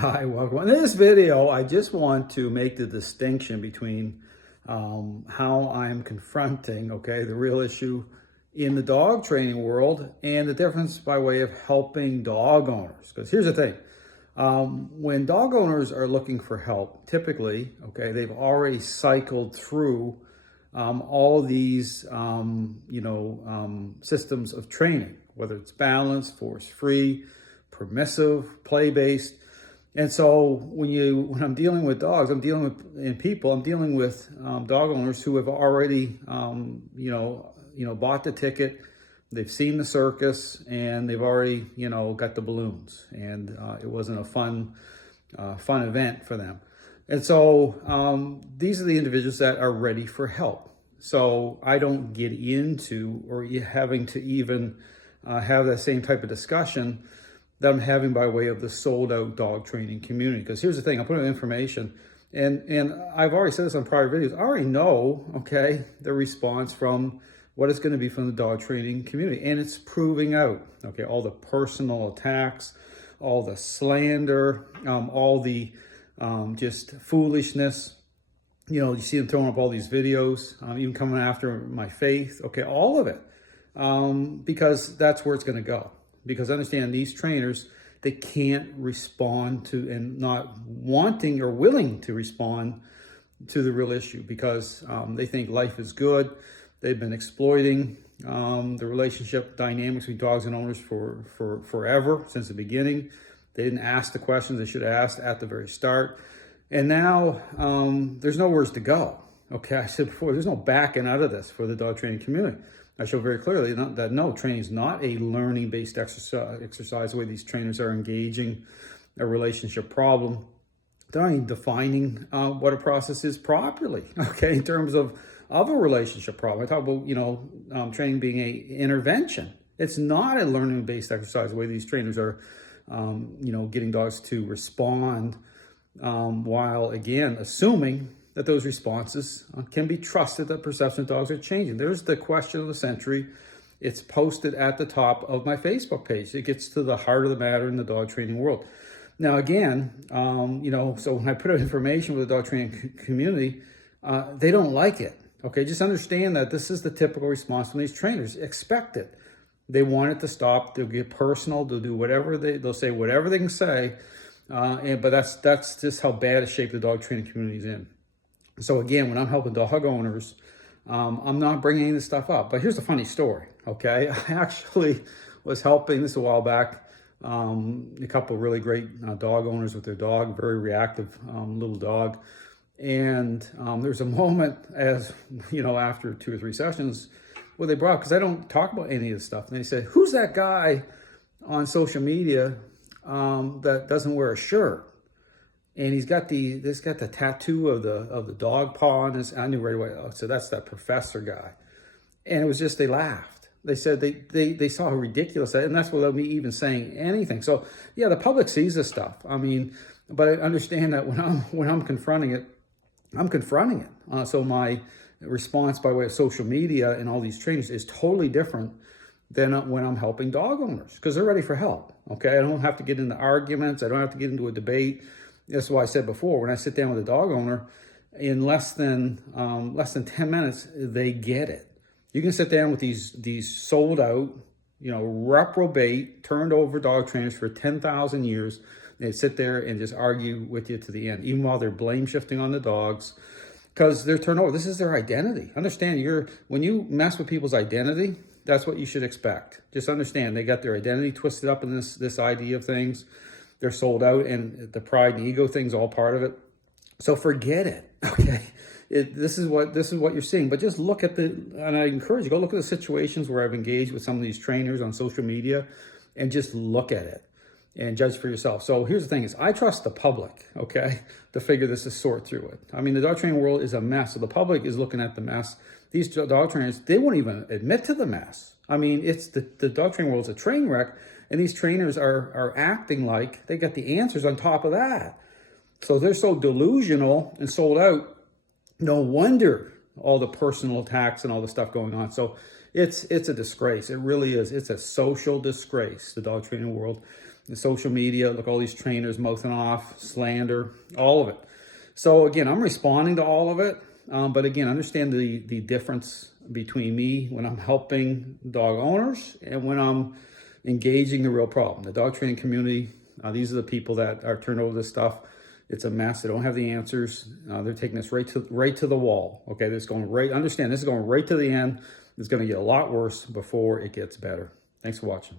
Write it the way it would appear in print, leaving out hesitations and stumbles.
Hi, welcome. In this video, I just want to make the distinction between how I'm confronting, okay, the real issue in the dog training world and the difference by way of helping dog owners. Because here's the thing, when dog owners are looking for help, typically, okay, they've already cycled through all these, systems of training, whether it's balanced, force-free, permissive, play-based. And so when I'm dealing with dogs, I'm dealing with and people, I'm dealing with dog owners who have already, bought the ticket, they've seen the circus, and they've already, got the balloons, and it wasn't a fun event for them. And so these are the individuals that are ready for help. So I don't get into or having to even have that same type of discussion that I'm having by way of the sold out dog training community. Because here's the thing, I'll put in information, and I've already said this on prior videos, I already know, okay, the response from what it's going to be from the dog training community. And it's proving out, okay, all the personal attacks, all the slander, all the just foolishness. You see them throwing up all these videos, even coming after my faith, okay, all of it, because that's where it's going to go. Because understand, these trainers, they can't respond to and not wanting or willing to respond to the real issue because they think life is good. They've been exploiting the relationship dynamics between dogs and owners for forever, since the beginning. They didn't ask the questions they should have asked at the very start. And now there's nowhere to go. Okay, I said before, there's no backing out of this for the dog training community. I show very clearly that no, training is not a learning-based exercise the way these trainers are engaging a relationship problem. They're not even defining what a process is properly, okay, in terms of a relationship problem. I talk about, training being a intervention. It's not a learning-based exercise the way these trainers are, getting dogs to respond while, again, assuming that those responses can be trusted, that perception of dogs are changing. There's the question of the century. It's posted at the top of my Facebook page. It gets to the heart of the matter in the dog training world. Now, again, so when I put out information with the dog training community, they don't like it. Okay, just understand that this is the typical response from these trainers. Expect it. They want it to stop. They'll get personal. They'll do whatever they'll say whatever they can say. But that's just how bad a shape the dog training community is in. So again, when I'm helping dog owners, I'm not bringing any of this stuff up. But here's a funny story, okay? I actually was helping, this a while back, a couple of really great dog owners with their dog, very reactive little dog. And there's a moment as, after 2 or 3 sessions, where they brought up, because I don't talk about any of this stuff, and they said, who's that guy on social media that doesn't wear a shirt? And he's got the tattoo of the dog paw on his. I knew right away. Oh, so that's that professor guy. And it was just, they laughed. They said they saw how ridiculous that, and that's without me even saying anything. So yeah, the public sees this stuff. I mean, but I understand that when I'm confronting it, I'm confronting it. So my response by way of social media and all these trainings is totally different than when I'm helping dog owners, because they're ready for help. Okay, I don't have to get into arguments. I don't have to get into a debate. That's why I said before, when I sit down with a dog owner, in less than 10 minutes, they get it. You can sit down with these sold out, reprobate, turned over dog trainers for 10,000 years. They sit there and just argue with you to the end, even while they're blame shifting on the dogs, because they're turned over. This is their identity. Understand, when you mess with people's identity, that's what you should expect. Just understand, they got their identity twisted up in this idea of things. They're sold out, and the pride and ego thing's all part of it. So forget it, okay? This is what you're seeing. But just look at and I encourage you, go look at the situations where I've engaged with some of these trainers on social media, and just look at it and judge for yourself. So here's the thing is, I trust the public, okay, to figure this to sort through it. I mean, the dog training world is a mess. So the public is looking at the mess. These dog trainers, they won't even admit to the mess. I mean, it's the dog training world is a train wreck. And these trainers are acting like they got the answers on top of that. So they're so delusional and sold out. No wonder all the personal attacks and all the stuff going on. So it's a disgrace. It really is. It's a social disgrace, the dog training world. the social media, look, all these trainers mouthing off, slander, all of it. So again, I'm responding to all of it. But again, understand the difference between me when I'm helping dog owners and when I'm engaging the real problem. The dog training community, these are the people that are turned over this stuff. It's a mess. They don't have the answers. They're taking us right to the wall. Okay, this is going right. Understand, this is going right to the end. It's going to get a lot worse before it gets better. Thanks for watching.